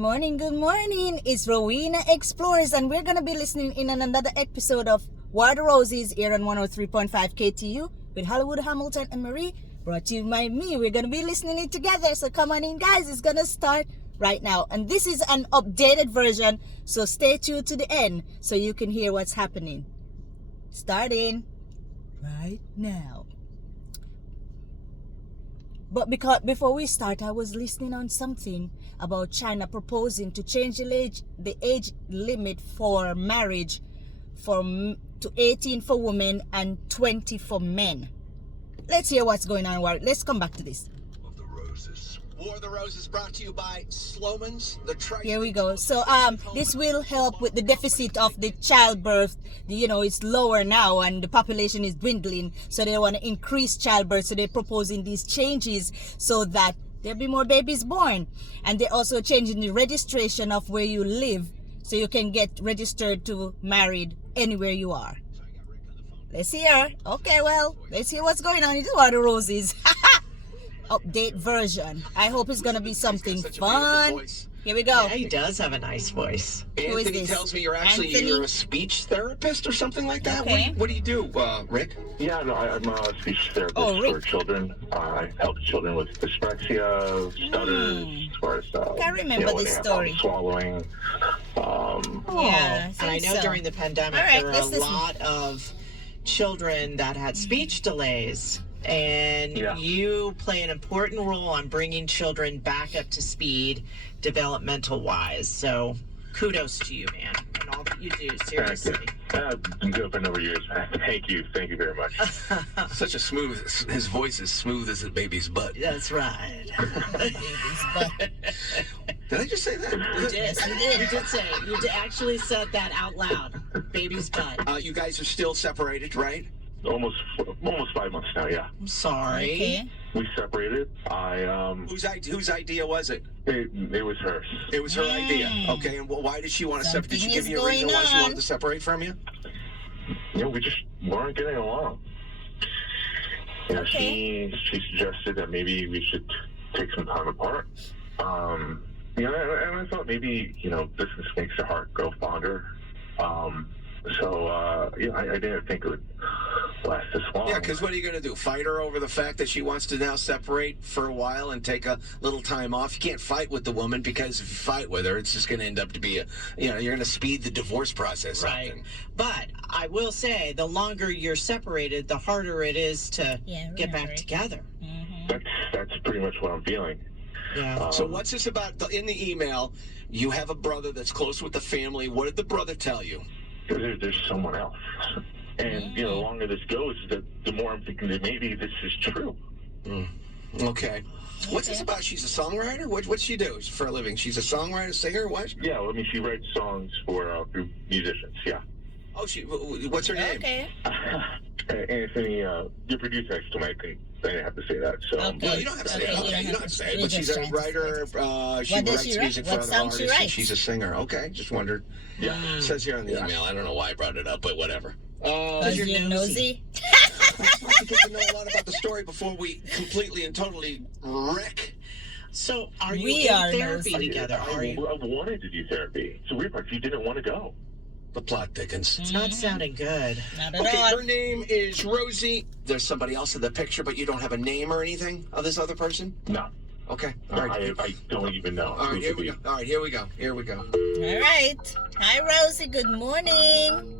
Good morning. It's Rowena Explores, and we're gonna be listening in on another episode of War the Roses here on 103.5 KTU with Hollywood, Hamilton, and Marie. Brought to you by me. We're gonna be listening it together. So come on in, guys. It's gonna start right now, and this is an updated version. So stay tuned to the end so you can hear what's happening. Starting right now. But before we start, I was listening on something about China proposing to change the age limit for marriage to 18 for women and 20 for men. Let's hear what's going on. Let's come back to this. Of the Roses. War of the Roses brought to you by Sloman's. Here we go. So this will help with the deficit of the childbirth. It's lower now and the population is dwindling, so they want to increase childbirth. So they're proposing these changes so that there'll be more babies born. And they're also changing the registration of where you live, so you can get registered to married anywhere you are. Let's hear. Okay, well, let's hear what's going on. It's War of the Roses. Update version. I hope it's gonna be something fun. Here we go. Yeah, he does have a nice voice. Anthony tells me you're a speech therapist or something like that. Okay. What do you do, Rick? Yeah, no, I'm a speech therapist for children. I help children with dyslexia, stutters, as far as I remember this story. Swallowing. Yeah, and I know during the pandemic there were a lot of children that had speech delays. And you play an important role on bringing children back up to speed, developmental wise. So kudos to you, man, and all that you do. Seriously. I've been doing it for a number of years. Thank you very much. Such a smooth. His voice is smooth as a baby's butt. That's right. Baby's butt. Did I just say that? You did. Yes, you did. You did say it. You actually said that out loud. Baby's butt. You guys are still separated, right? Almost 5 months now. Yeah. I'm sorry. Okay. We separated. Whose idea was it? It was hers. It was her idea. Okay, and why did she want to separate? Did she give you a reason why she wanted to separate from you? We just weren't getting along. She suggested that maybe we should take some time apart. And I thought maybe distance makes the heart grow fonder. I didn't think it would last this long. Yeah, because what are you going to do? Fight her over the fact that she wants to now separate for a while and take a little time off? You can't fight with the woman, because if you fight with her, it's just going to end up to be you're going to speed the divorce process. Right. But I will say, the longer you're separated, the harder it is to get back together. Mm-hmm. That's pretty much what I'm feeling. Yeah. So what's this about? In the email, you have a brother that's close with the family. What did the brother tell you? There's someone else. And, the longer this goes, the more I'm thinking that maybe this is true. Okay. What's this about? She's a songwriter? What's she do for a living? She's a songwriter, singer, what? Yeah, she writes songs for musicians, yeah. Oh, what's her name? Okay. Anthony, your producer next to me, I didn't have to say that. So. Okay. No, you don't have to say it. Okay, you don't have to say it. But she's a writer. She What does writes she write? music for What other song she artists. And writes? she's a singer. Okay, just wondered. Yeah. It says here on the email. I don't know why I brought it up, but whatever. Because you're nosy. I'd like to get to know a lot about the story before we completely and totally wreck. So are you in therapy together? I wanted to do therapy. It's a weird part. She didn't want to go. The plot thickens. It's not sounding good. Not at Okay, all. her name is Rosie. There's somebody else in the picture, but you don't have a name or anything of this other person? No. Okay. All right. I don't even know. All right, here we go. All right, here we go. All right. Hi, Rosie. Good morning.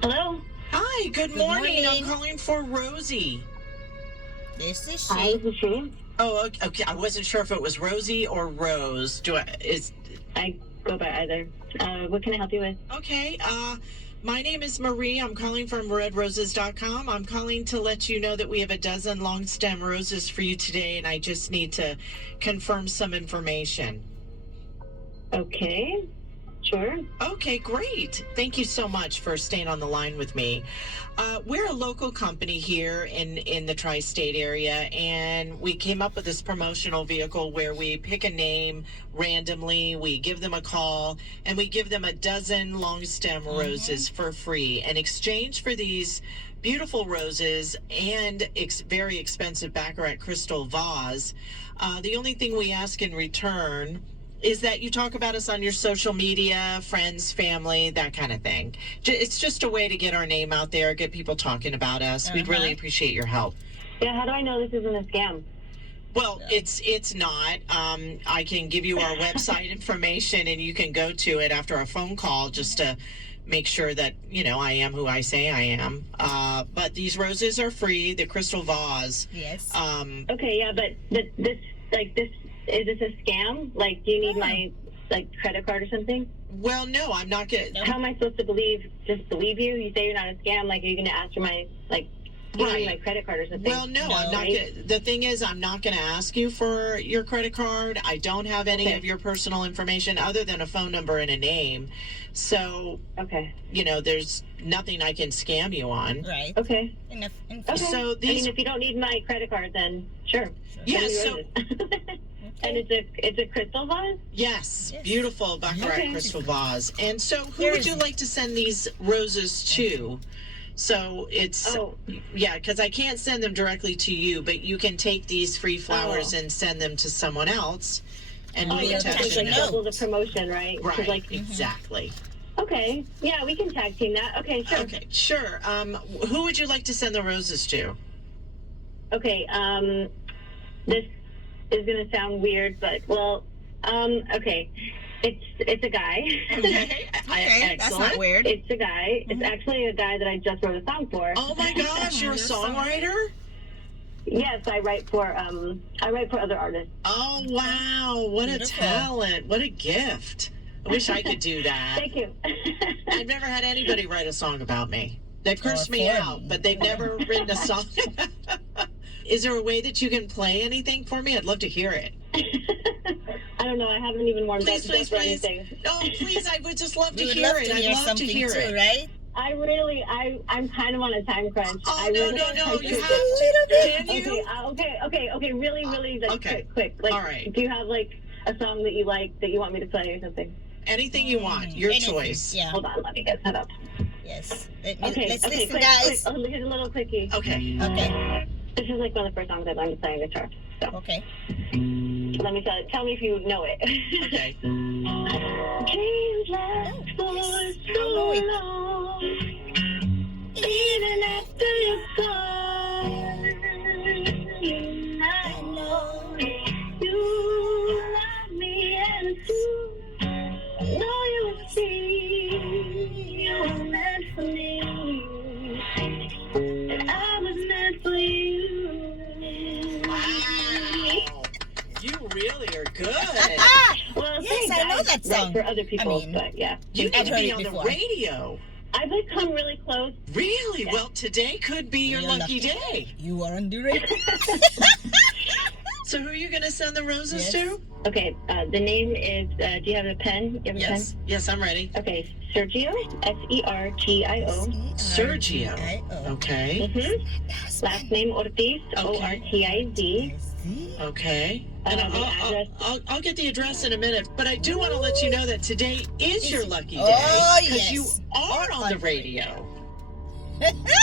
Hello. Hi, good morning. I'm calling for Rosie. This is Hi, she. this is she. Oh, okay. I wasn't sure if it was Rosie or Rose. I go by either. What can I help you with? Okay. My name is Marie. I'm calling from redroses.com. I'm calling to let you know that we have a dozen long stem roses for you today, and I just need to confirm some information. Okay. Sure. Okay, great. Thank you so much for staying on the line with me. We're a local company here in the tri-state area, and we came up with this promotional vehicle where we pick a name randomly, we give them a call, and we give them a dozen long stem roses for free. In exchange for these beautiful roses and very expensive Baccarat crystal vase, the only thing we ask in return is that you talk about us on your social media, friends, family, that kind of thing. It's just a way to get our name out there, get people talking about us. We'd really appreciate your help. Yeah, how do I know this isn't a scam? Well, it's not. I can give you our website information, and you can go to it after a phone call just to make sure that, I am who I say I am. But these roses are free, the crystal vase. Yes. Okay, yeah, but this, is this a scam? Like, do you need my, credit card or something? Well, no, I'm not going to. How am I supposed to believe you? You say you're not a scam, are you going to ask for my, you need my credit card or something? Well, no, I'm not. The thing is, I'm not going to ask you for your credit card. I don't have any of your personal information other than a phone number and a name. So, there's nothing I can scam you on. Right. Okay. Enough. Okay. So these. if you don't need my credit card, then sure. Yeah. So. And it's a crystal vase? Yes. Beautiful Baccarat crystal vase. And so, who would you like to send these roses to? So it's because I can't send them directly to you, but you can take these free flowers and send them to someone else, and we attach a note. Double the promotion, right? Right. Exactly. Okay. Yeah, we can tag team that. Okay, sure. Okay, sure. Who would you like to send the roses to? Okay. This is going to sound weird, but okay. It's a guy. Okay, Excellent. that's not weird. It's a guy. It's actually a guy that I just wrote a song for. Oh my gosh, you're a songwriter? Yes, I write for other artists. Oh wow, what a talent. What a gift. I wish I could do that. Thank you. I've never had anybody write a song about me. They cursed me out, but they've never written a song. Is there a way that you can play anything for me? I'd love to hear it. I don't know. I haven't even warmed up Please. for anything. Oh, please. I would just love to We would hear love it. to hear I'd love to something hear too, it. right? I'm kind of on a time crunch. Oh, no. You have to. Can you? Okay. Really, quick. All right. Do you have a song that you like that you want me to play or something? Anything you want. Your Anything, choice. Yeah. Hold on. Let me get set up. Yes. Okay. Let's listen, quick, guys. Quick. Oh, here's a little quickie. Okay. Okay. This is one of the first songs I've learned to play guitar. So Okay. let me tell me if you know it. Okay. Dreams last for so long, even after you're gone. I know you love me, and I know you will see you were meant for me, and I was meant for you. Wow. You really are good. Well, Yes, I know that song. For other people, I mean, but yeah. You need I've to heard be it on the before. radio. I've come really close. Really? Yeah. Well, today could be your You're lucky lucky. day. You are on the radio. So who are you going to send the roses Yes. to? Okay, the name is, do you have a pen? You have a Yes. pen? Yes, I'm ready. Okay, Sergio, Sergio. Sergio. Okay. Mm-hmm. Last name Ortiz, Ortiz. Okay. And The I'll, address. I'll get the address in a minute, but I do want to let you know that today is your lucky day. Oh, because yes. you are on the radio.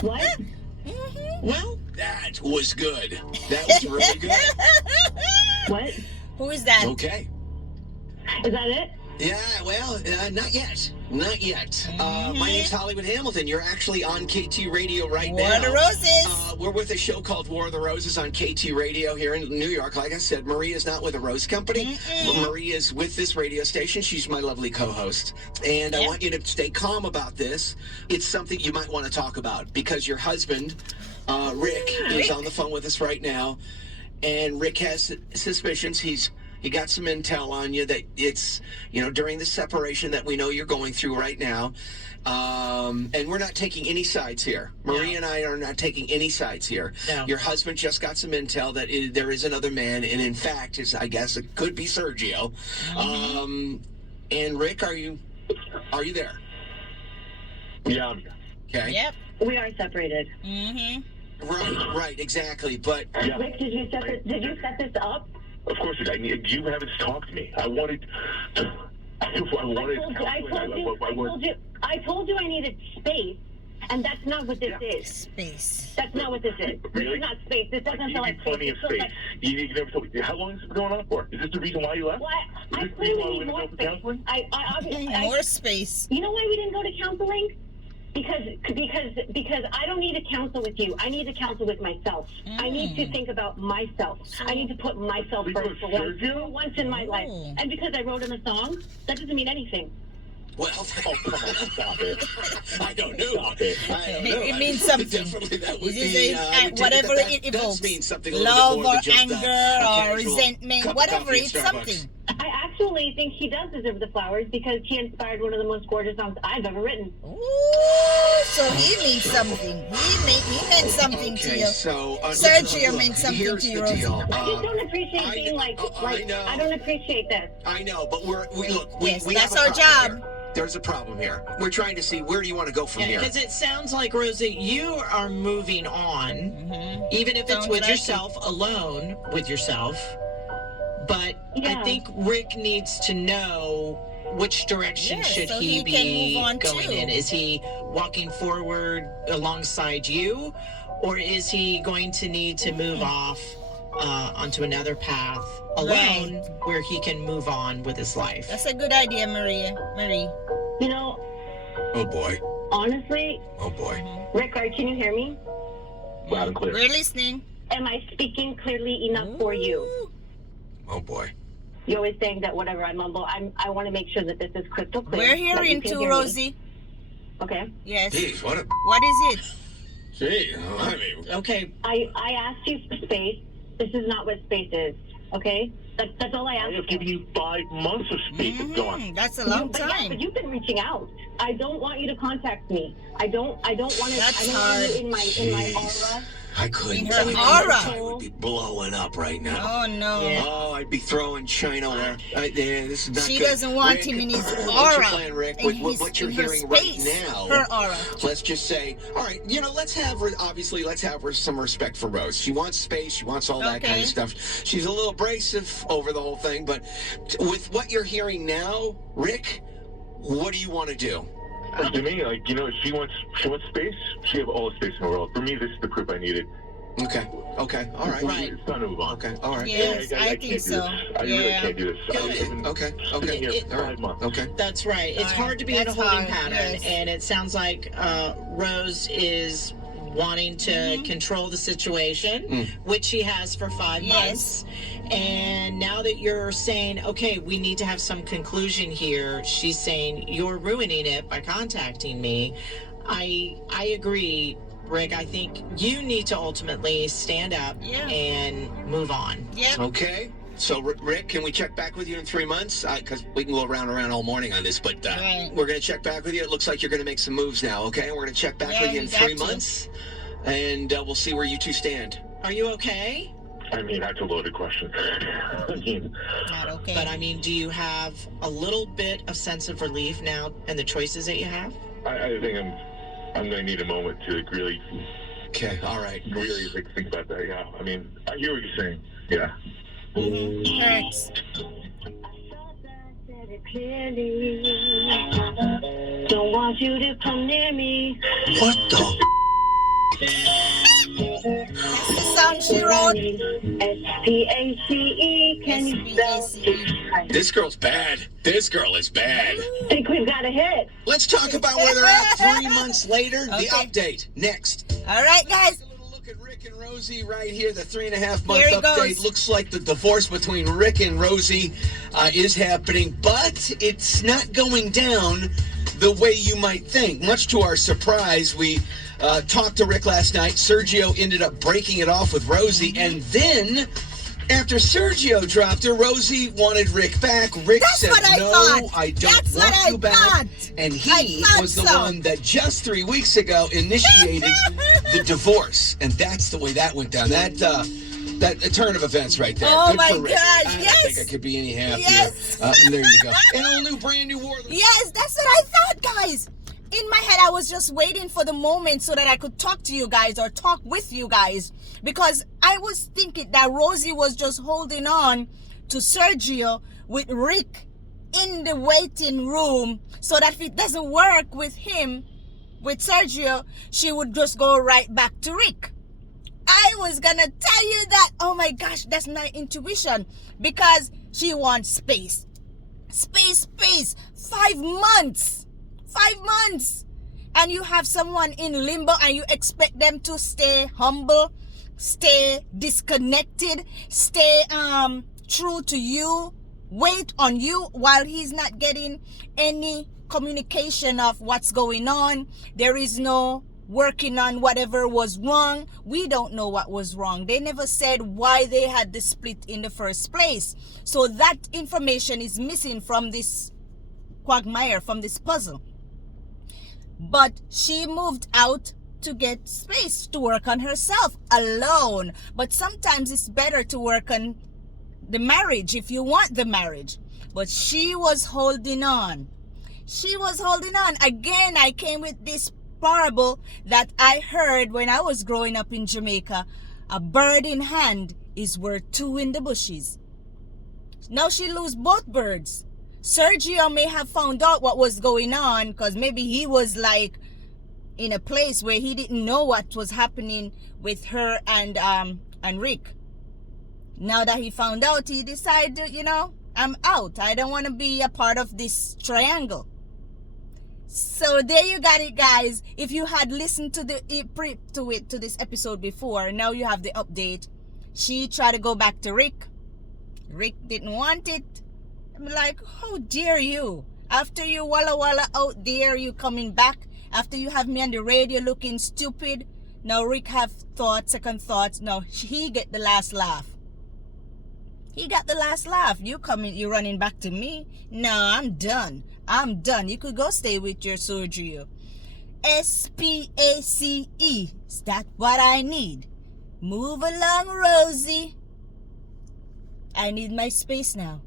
What? Well, That was good. That was really good. What? Who is that? Okay. Is that it? Yeah, well, not yet. Not yet. My name's Hollywood Hamilton. You're actually on KT Radio right War now. of the Roses. We're with a show called War of the Roses on KT Radio here in New York. Like I said, Maria's not with a rose company. Maria's with this radio station. She's my lovely co-host. And I want you to stay calm about this. It's something you might want to talk about because your husband, Rick, is on the phone with us right now. And Rick has suspicions. He got some intel on you that it's, during the separation that we know you're going through right now. And we're not taking any sides here. Maria and I are not taking any sides here. No. Your husband just got some intel that there is another man, and in fact, I guess it could be Sergio. And Rick, are you Are you there? Yeah, I'm here. Okay. Yep. We are separated. Mm-hmm. Right, exactly. But Yeah. Rick, did you set this up? Of course, you haven't talked to me. I wanted. I told you I needed space, and that's not what this is. Space. That's not what this is. This Really? is not space. This doesn't feel like space. Plenty of It feels space. like, You never told me. How long has this been going on for? Is this the reason why you left? well, I Is this the reason why clearly we need more went to space. counseling? More space. You know why we didn't go to counseling? Because I don't need to counsel with you. I need to counsel with myself. I need to think about myself. I need to put myself first for once in my life. And because I wrote him a song, that doesn't mean anything. well, Oh, come on, stop it. I don't know. Stop it. I don't know. It means something. Definitely, that would This is be a- would take whatever that it does evokes. mean something a little Love bit more or than just anger a or casual resentment, cup of whatever. coffee at It's Starbucks. something. I actually think he does deserve the flowers because he inspired one of the most gorgeous songs I've ever written. Ooh, so he means something. He meant something to Okay, you. so Sergio look, meant something here's to you, the deal. Rosie. I just don't appreciate I- being like I know. I don't appreciate this. I know, but we Yes, we that's have a our problem job. here. There's a problem here. We're trying to see where do you want to go from here. Because it sounds like, Rosie, you are moving on, even if it's Sounds with like yourself, alone with yourself. But I Yeah. think Rick needs to know which direction Yes, should so he he can be move on going too. in. Is he walking forward alongside you, or is he going to need to move off onto another path alone where he can move on with his life? That's a good idea, Marie. You know, Oh boy. honestly, Oh boy. Rick, can you hear me? Loud and clear. We're listening. Am I speaking clearly enough for you? Ooh. Oh boy. You're always saying that whatever I mumble, I want to make sure that this is crystal clear. We're that you hearing can too, hear me. Rosie. Okay. Yes. Geez, what a What is it? gee. I mean, Okay, I asked you for space. This is not what space is. Okay. That's all I I asked have for. given you 5 months of space. It's gone. That's a long But yeah, time. but you've been reaching out. I don't want you to contact me. I don't want to. That's I don't hard. want you in my aura. I couldn't. In her I aura. would be blowing up right now. Oh no. Yeah. Oh, I'd be throwing China where. This is not She good. doesn't want Rick, him in his What's your aura. plan, Rick? And he's What you're in her hearing right space, now? her aura. Let's just say, all right, let's have her some respect for Rose. She wants space. She wants all that kind Okay. of stuff. She's a little abrasive over the whole thing, but with what you're hearing now, Rick, what do you want to do? To me, if she wants space, she have all the space in the world. For me, this is the proof I needed. Okay, all right. Right. It's time to move on. Okay, all right. Yes, I can't think do so. this. I really Yeah. can't do this. Okay. Been here It- for 5 months. Okay. that's right. It's Alright, hard to be in a that's holding hard, pattern, yes. and it sounds like Rose is wanting to control the situation, which she has for 5 Yes. months. And now that you're saying, okay, we need to have some conclusion here, she's saying you're ruining it by contacting me. I agree, Rick. I think you need to ultimately stand up Yeah. and move on. Yep. Okay. So, Rick, can we check back with you in 3 months? Because we can go around and around all morning on this, but Right. we're going to check back with you. It looks like you're going to make some moves now, okay? We're going to check back Yeah, with you in you got 3 to. months, and we'll see where you two stand. Are you okay? I mean, that's a loaded question. I mean, Not okay. But I mean, do you have a little bit of sense of relief now and the choices that you have? I think I'm going to need a moment to really Okay, all right. think about that. Yeah, I mean, I hear what you're saying. Yeah. Hurts. Clearly, don't want you to come near me. What the? That's the song she wrote. SPACE, can you spell? SPACE. This girl's bad. This girl is bad. Think we've got a hit. Let's talk about where they're at 3 months later. Okay. The update next. All right, guys. A little look at Rick and Rosie right here. The 3.5 month Here it update. goes. Looks like the divorce between Rick and Rosie is happening, but it's not going down the way you might think. Much to our surprise, we talked to Rick last night. Sergio ended up breaking it off with Rosie, and then after Sergio dropped her, Rosie wanted Rick back. Rick That's said, what I no, thought. I don't That's want what I you back. thought. And I he thought was the so. one that just 3 weeks ago initiated the divorce. And that's the way that went down. That That a turn of events right there. Oh Good my for Rick. gosh, I don't yes. think I could be any happier. Yes. There you go. An all new, brand new war. Yes, that's what I thought, guys. In my head, I was just waiting for the moment so that I could talk to you guys or talk with you guys, because I was thinking that Rosie was just holding on to Sergio with Rick in the waiting room, so that if it doesn't work with him, with Sergio, she would just go right back to Rick. I was gonna tell you that. Oh my gosh, that's my intuition, because she wants space. Space. 5 months. 5 months. And you have someone in limbo and you expect them to stay humble, stay disconnected, stay true to you, wait on you while he's not getting any communication of what's going on. There is no working on whatever was wrong. We don't know what was wrong. They never said why they had the split in the first place. So that information is missing from this quagmire, from this puzzle. But she moved out to get space to work on herself alone. But sometimes it's better to work on the marriage if you want the marriage. But she was holding on. She was holding on. Again, I came with this parable that I heard when I was growing up in Jamaica. A bird in hand is worth two in the bushes. Now she lose both birds. Sergio may have found out what was going on, because maybe he was like in a place where he didn't know what was happening with her and Rick. Now that he found out, he decided, you know, I'm out. I don't want to be a part of this triangle. So there you got it, guys. If you had listened to this episode before, now you have the update. She tried to go back to Rick. Rick didn't want it. I'm like, how dare you? After you walla walla out there, you coming back. After you have me on the radio looking stupid. Now Rick have thoughts, second thoughts. Now he get the last laugh. He got the last laugh. You running back to me? No, I'm done. I'm done. You could go stay with your Sergio. SPACE. Is that what I need? Move along, Rosie. I need my space now.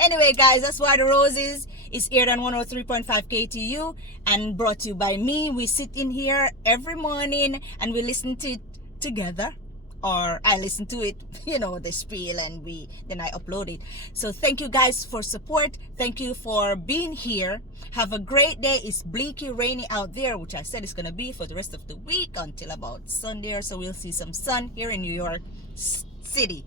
Anyway, guys, that's why the Roses is aired on 103.5 KTU and brought to you by me. We sit in here every morning and we listen to it together. Or I listen to it, you know, the spiel, and then I upload it. So thank you guys for support. Thank you for being here. Have a great day. It's bleaky, rainy out there, which I said it's going to be for the rest of the week until about Sunday or so. We'll see some sun here in New York City.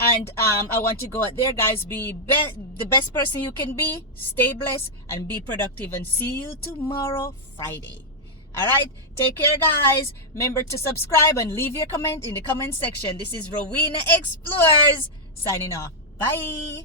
And I want you to go out there, guys. Be the best person you can be. Stay blessed and be productive. And see you tomorrow, Friday. All right. Take care, guys. Remember to subscribe and leave your comment in the comment section. This is Rowena Explores signing off. Bye.